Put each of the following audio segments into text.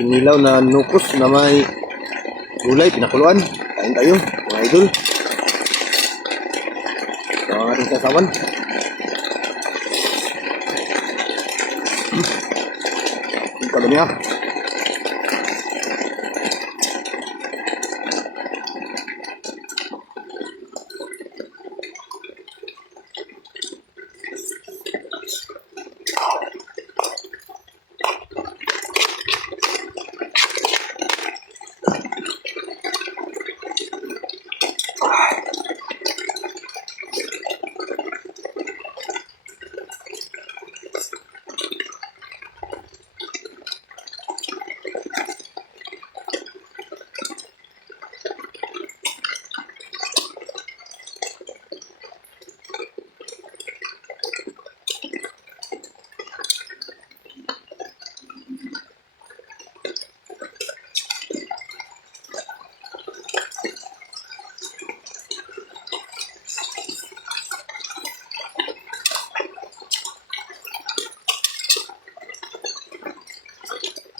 Inilaw na nukos na may gulay, pinakuluan. Kain tayo, mga idol. Ito ang ating sasawan. Ito ba niya?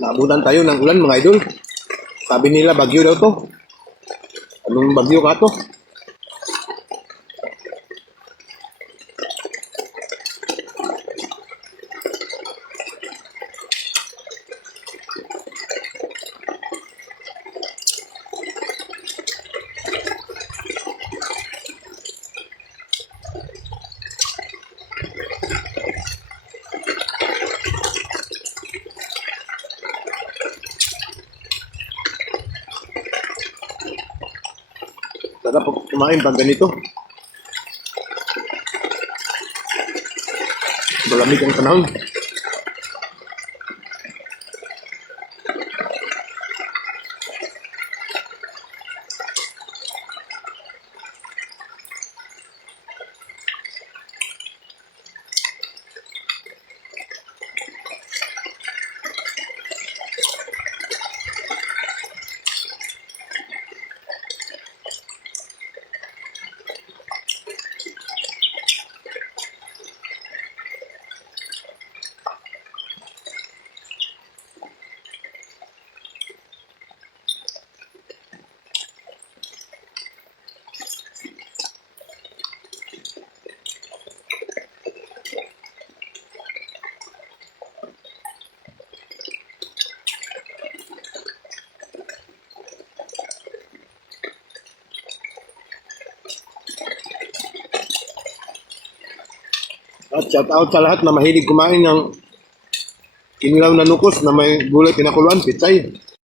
Naabutan tayo ng ulan, mga idol. Sabi nila bagyo daw to. Anong bagyo ka to? Sarap kumain pag ganito. Malamig ang panahon. At shout out sa lahat na mahilig kumain ng inilaw na nukos na may gulay pinakuluan, pitsay.